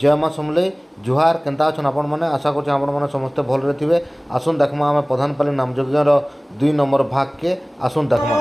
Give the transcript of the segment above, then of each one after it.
जय माँ समलेई जुहार केन्ता अछन आपण मैंने आशा कर आपण मैंने समस्ते भलरे थे। आसुन देखमा आम प्रधानपाली नामयज्ञर 2 नंबर भाग के आसुन देखमा।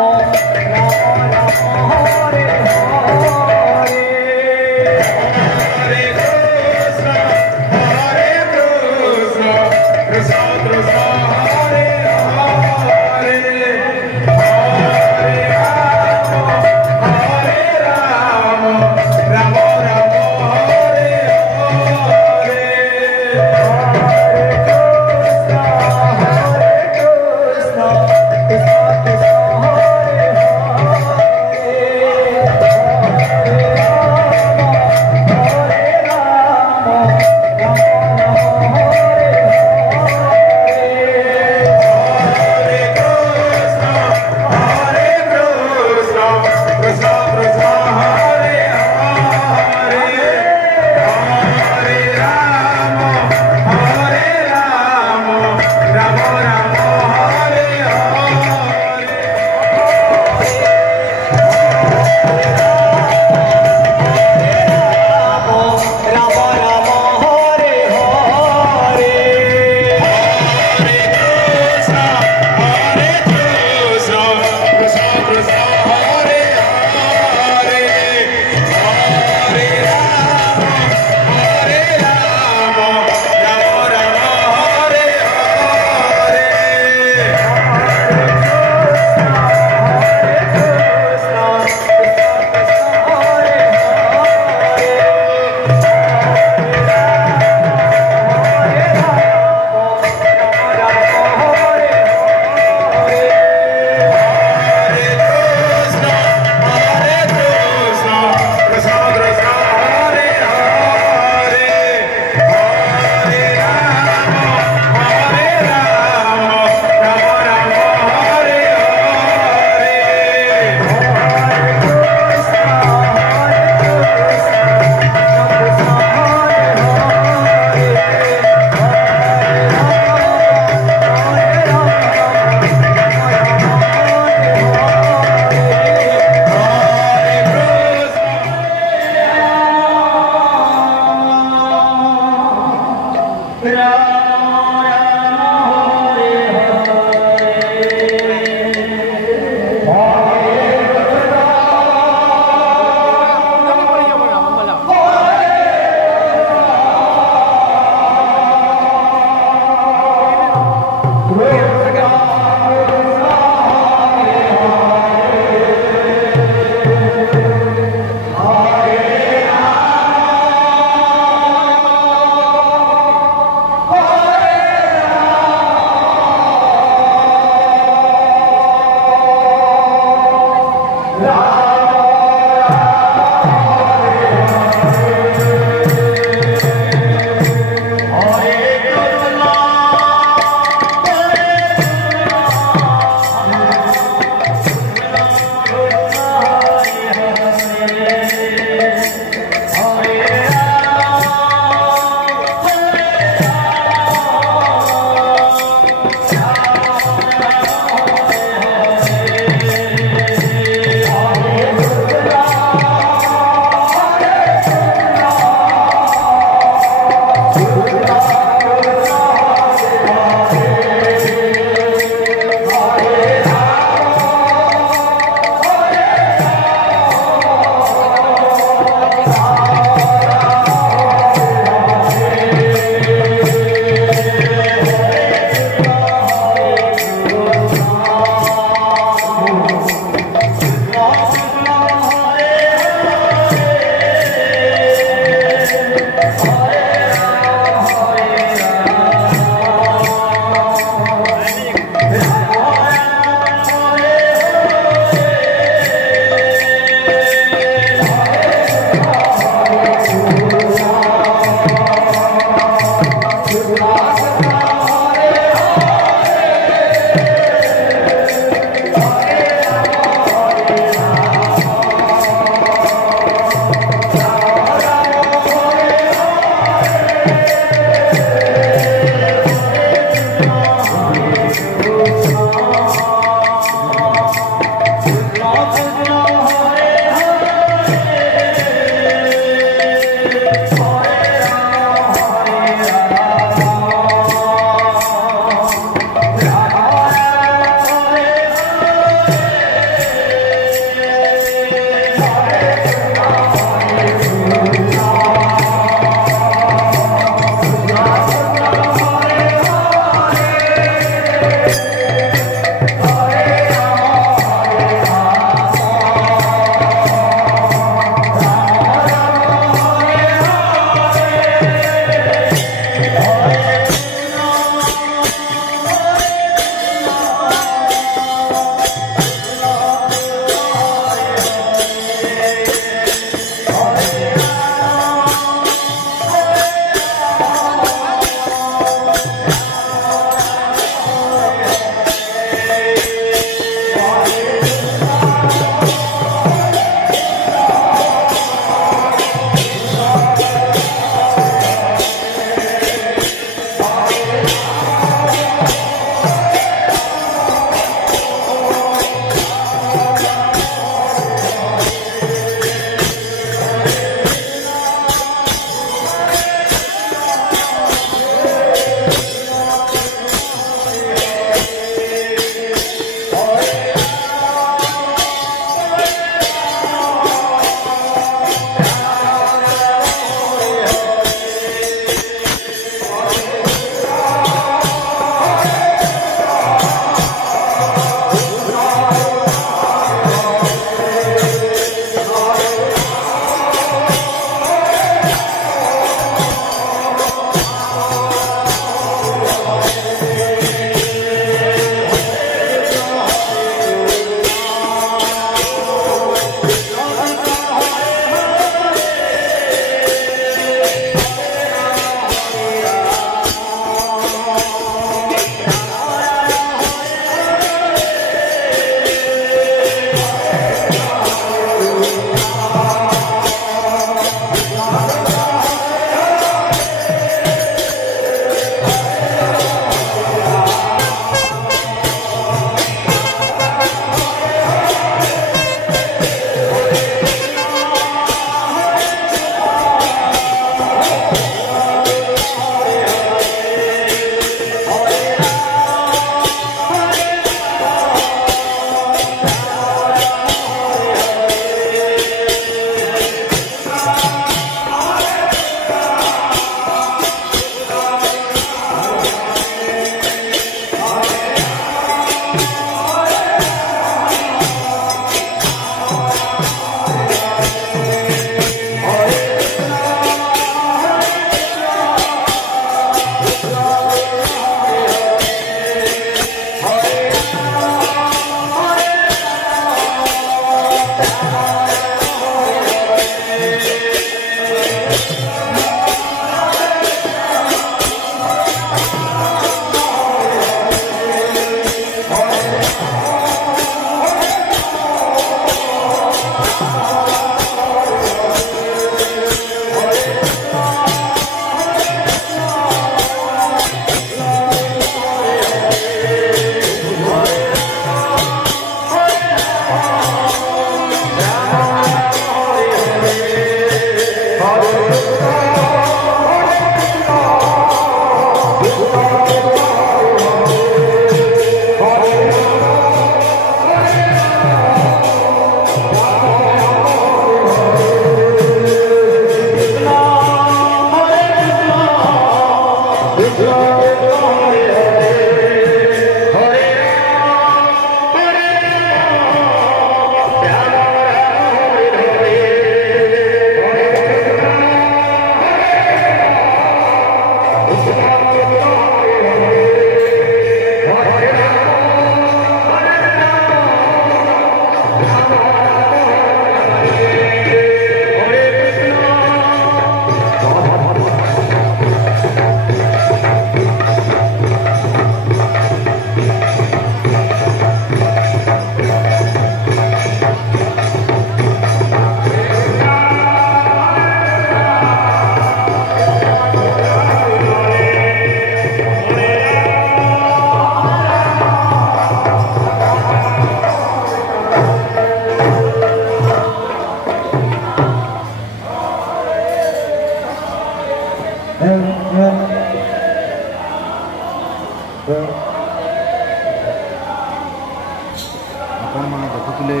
ଦେଖୁଥିଲେ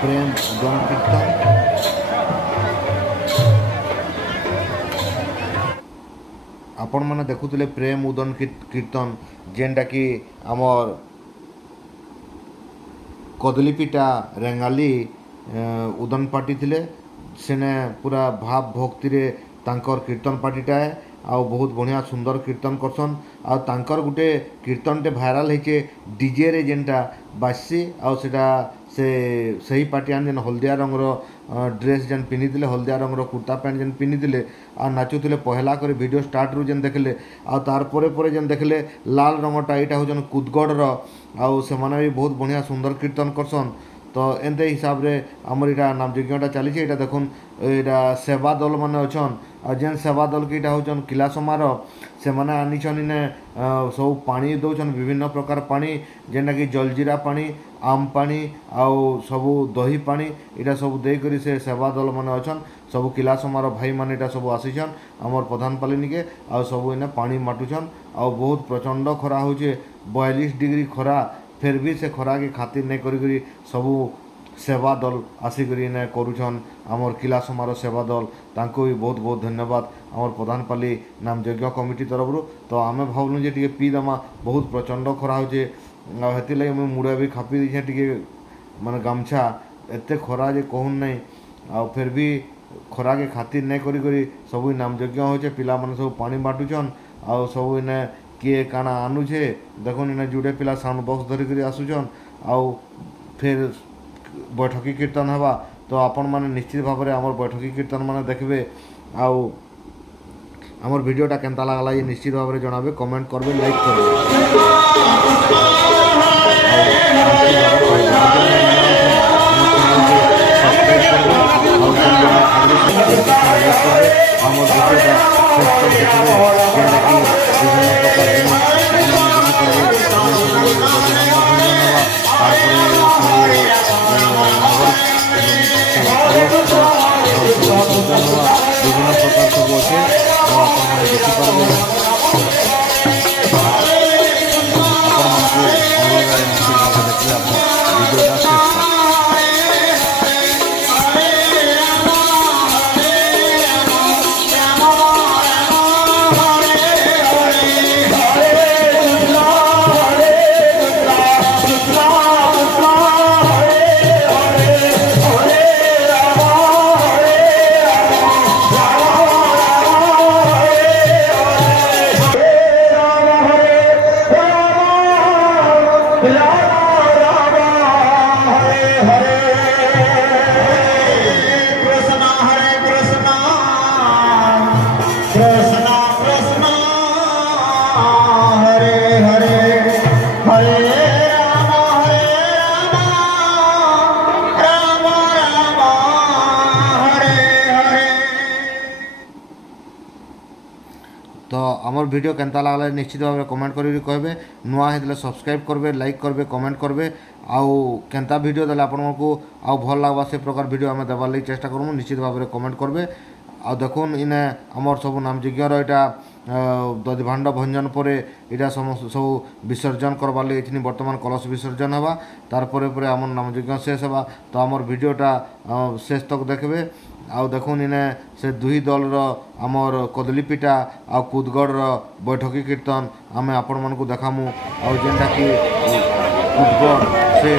ପ୍ରେମ ଉଦନ କୀର୍ତ୍ତନ। ଆପଣମାନେ ଦେଖୁଥିଲେ ପ୍ରେମ ଉଦନ କୀର୍ତ୍ତନ ଯେନ୍ଟାକି ଆମର୍ କଦଳୀପିଠା ରେଙ୍ଗାଲି ଉଦନ ପାର୍ଟି ଥିଲେ। ସେନେ ପୁରା ଭାବ ଭକ୍ତିରେ ତାଙ୍କର କୀର୍ତ୍ତନ ପାର୍ଟିଟାଏ ଆଉ ବହୁତ ବଢ଼ିଆ ସୁନ୍ଦର କୀର୍ତ୍ତନ କରସନ୍। ଆଉ ତାଙ୍କର ଗୋଟେ କୀର୍ତ୍ତନଟେ ଭାଇରାଲ ହେଇଛେ ଡିଜେରେ ଯେନ୍ଟା ବାଜସି ଆଉ ସେଟା ସେହି ପାର୍ଟିଆନ୍ ଯେନ୍ ହଳଦିଆ ରଙ୍ଗର ଡ୍ରେସ୍ ଯେନ୍ ପିନ୍ଧିଥିଲେ, ହଳଦିଆ ରଙ୍ଗର କୁର୍ତ୍ତା ପ୍ୟାଣ୍ଟ ଯେନ୍ ପିନ୍ଧିଥିଲେ ଆଉ ନାଚୁଥିଲେ ପହଲା କରି ଭିଡ଼ିଓ ଷ୍ଟାର୍ଟରୁ ଯେନ୍ ଦେଖିଲେ ଆଉ ତାର ପରେ ପରେ ଯେନ୍ ଦେଖିଲେ ଲାଲ ରଙ୍ଗଟା ଏଇଟା ହଉଛନ୍ କୁଦଗଡ଼ର ଆଉ ସେମାନେ ବି ବହୁତ ବଢ଼ିଆ ସୁନ୍ଦର କୀର୍ତ୍ତନ କରସନ୍। ତ ଏନ୍ତେ ହିସାବରେ ଆମର ଏଇଟା ନାମଯଜ୍ଞଟା ଚାଲିଛି। ଏଇଟା ଦେଖୁନ୍ ଏଇଟା ସେବା ଦଳ ମାନେ ଅଛନ୍ ଆଉ ଯେନ୍ ସେବା ଦଳକେ ଏଇଟା ହଉଛନ୍ କିଲାସମାର ସେମାନେ ଆନିଛନ୍ ଇନେ ସବୁ ପାଣି ଦଉଛନ୍ ବିଭିନ୍ନ ପ୍ରକାର ପାଣି ଯେନ୍ଟାକି ଜଲଜିରା ପାଣି ଆମ୍ ପାଣି ଆଉ ସବୁ ଦହି ପାଣି ଏଇଟା ସବୁ ଦେଇକରି ସେ ସେବା ଦଳ ମାନେ ଅଛନ୍ ସବୁ କିଲାସମାର ଭାଇମାନେ ଏଇଟା ସବୁ ଆସିଛନ୍ ଆମର ପ୍ରଧାନପାଲିନିକେ ଆଉ ସବୁ ଇନେ ପାଣି ମାଟୁଛନ୍ ଆଉ ବହୁତ ପ୍ରଚଣ୍ଡ ଖରା ହଉଛେ 42 ଡିଗ୍ରୀ ଖରା ଫେର୍ ବି ସେ ଖରାକେ ଖାତିର ନାଇଁ କରିକରି ସବୁ ସେବା ଦଲ ଆସିକରି ଇନେ କରୁଛନ୍ ଆମର କିଲାସମାର ସେବା ଦଲ ତାଙ୍କୁ ବି ବହୁତ ବହୁତ ଧନ୍ୟବାଦ ଆମର ପ୍ରଧାନପାଲି ନାମଯଜ୍ଞ କମିଟି ତରଫରୁ। ତ ଆମେ ଭାବଲୁ ଯେ ଟିକେ ପିଇଦେମା ବହୁତ ପ୍ରଚଣ୍ଡ ଖରା ହଉଛେ ଆଉ ହେଥିର୍ଲାଗି ମୁଇଁ ମୁଡ଼େ ବି ଖାପି ଦେଇଛେଁ ଟିକେ ମାନେ ଗାମଛା ଏତେ ଖରା ଯେ କହୁନ୍ ନାଇଁ ଆଉ ଫେର୍ ବି ଖରାକେ ଖାତିର ନାଇଁ କରିକରି ସବୁ ନାମଯଜ୍ଞ ହଉଛେ ପିଲାମାନେ ସବୁ ପାଣି ବାଟୁଛନ୍ ଆଉ ସବୁ ଇନେ କିଏ କାଣା ଆନୁଛେ ଦେଖୁନ୍ ଇନେ ଯୁଡ଼େ ପିଲା ସାଉଣ୍ଡ ବକ୍ସ ଧରିକରି ଆସୁଛନ୍ ଆଉ ଫେର୍ ବୈଠକି କୀର୍ତ୍ତନ ହେବା। ତ ଆପଣମାନେ ନିଶ୍ଚିତ ଭାବରେ ଆମର ବୈଠକି କୀର୍ତ୍ତନ ମାନେ ଦେଖିବେ ଆଉ ଆମର ଭିଡ଼ିଓଟା କେନ୍ତା ଲାଗଲା ଯେ ନିଶ୍ଚିତ ଭାବରେ ଜଣାବେ, କମେଣ୍ଟ କରିବେ, ଲାଇକ୍ କରିବେ ଆମର ଭିଡ଼ିଓଟା ଶେଷ ତକ ଦେଖିବେ ଯେନ୍ଟାକି ବିଭିନ୍ନ ପ୍ରକାର ଜିନିଷ ବିଭିନ୍ନ ପ୍ରକାର ସବୁ ଅଛେ ଆଉ ଆପଣମାନେ ଦେଖିପାରିବେ। ଆପଣମାନଙ୍କୁ ଅନୁରୋଧ ନିଶ୍ଚିତ ଭାବେ ଦେଖିବେ ଆପଣ ଭିଡ଼ିଓଟା ଶେଷ କର। तो आमर वीडियो केनता लागला निश्चित भाव कमेंट करी कहबे, नुआ हेतले सब्सक्राइब करबे, लाइक करबे, कमेंट करबे आउ केनता वीडियो देले आपनको आउ भल लागबा से प्रकार वीडियो आमे देबार लागि चेष्टा करमु। निश्चित भाव कमेंट करबे आ देखुन इने आमर सब नामयज्ञर एटा दधिभाण्ड भंजन पर यहाँ समस्त सब विसर्जन करवार लगे बर्तमान कलश विसर्जन हवा तार परे आम नामयज्ञ शेष हवा। तो आमर वीडियोटा शेष तक देखबे आउ देखुन इने से दुई दलर आमर कदलीपीठा आ कुदगढ़ बैठकी कीर्तन आमे आपण मानकु देखामु आउ जेनटा कि कुदगढ़ से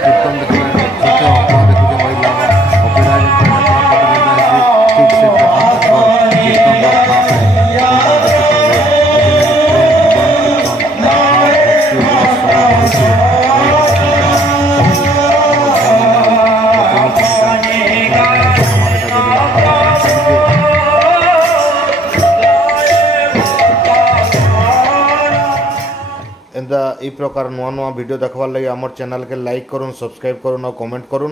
कीर्तन देखले सत्य अपना देखुचे भाई लागा अपेरा ठीक से एंता ई प्रकार नुआ नुआ वीडियो देखवार लगे आमर चैनल के लाइक करूँ, सब्सक्राइब करूँ और कमेंट करूँ।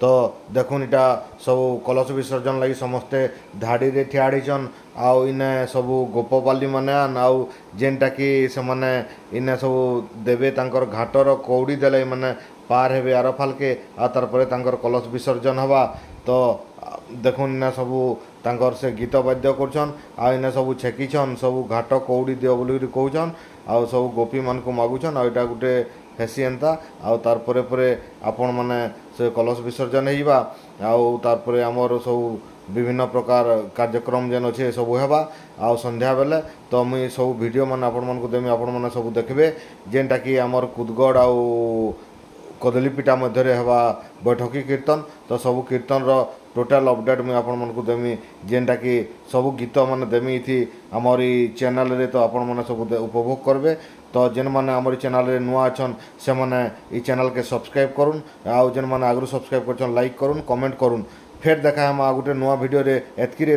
तो देखुन इटा सब कलश विसर्जन लगी समस्ते धाड़ी रे ठियाड़ीचन आउ इने सब गोपपाली माने आउ जेनटा कि से माने इने सब देवे तांकर घाटर कौड़ी देले माने पार हेबे आरफाल के आ तार परे तांकर कलश विसर्जन हवा। तो देखुन इने सब तांकर से गीत वाद्य करछन आ इने सब छेकीछन सब घाट कौड़ी दियो बोली कहछन आउ सब गोपी मान को मागुछन आ इटा गुटे ହେସି ଏନ୍ତା ଆଉ ତାର୍ ପରେ ଆପଣମାନେ ସେ କଲଶ ବିସର୍ଜନ ହେଇଯିବା ଆଉ ତାପରେ ଆମର ସବୁ ବିଭିନ୍ନ ପ୍ରକାର କାର୍ଯ୍ୟକ୍ରମ ଯେନ୍ ଅଛେ ସବୁ ହେବା ଆଉ ସନ୍ଧ୍ୟା ବେଲେ ତ ମୁଇଁ ସବୁ ଭିଡ଼ିଓ ମାନେ ଆପଣମାନଙ୍କୁ ଦେମି ଆପଣମାନେ ସବୁ ଦେଖିବେ ଯେନ୍ଟାକି ଆମର କୁଦଗଡ଼ ଆଉ କଦଳୀପିଠା ମଧ୍ୟରେ ହେବା ବୈଠକୀ କୀର୍ତ୍ତନ ତ ସବୁ କୀର୍ତ୍ତନର ଟୋଟାଲ୍ ଅପଡ଼େଟ୍ ମୁଇଁ ଆପଣମାନଙ୍କୁ ଦେମି ଯେନ୍ଟାକି ସବୁ ଗୀତ ମାନେ ଦେମି ଇଥି ଆମର ଇ ଚ୍ୟାନେଲ୍ରେ ତ ଆପଣମାନେ ସବୁ ଉପଭୋଗ କରିବେ ତ ଯେନ୍ମାନେ ଆମର ଇ ଚ୍ୟାନେଲ୍ରେ ନୂଆ ଅଛନ୍ ସେମାନେ ଇ ଚ୍ୟାନେଲ୍କେ ସବସ୍କ୍ରାଇବ୍ କରୁନ୍ ଆଉ ଯେନ୍ମାନେ ଆଗରୁ ସବସ୍କ୍ରାଇବ୍ କରିଛନ୍ ଲାଇକ୍ କରୁନ୍ କମେଣ୍ଟ କରୁନ୍ ଫେର୍ ଦେଖା ହେମା ଆଉ ଗୋଟେ ନୂଆ ଭିଡ଼ିଓରେ ଏତ୍କିରେ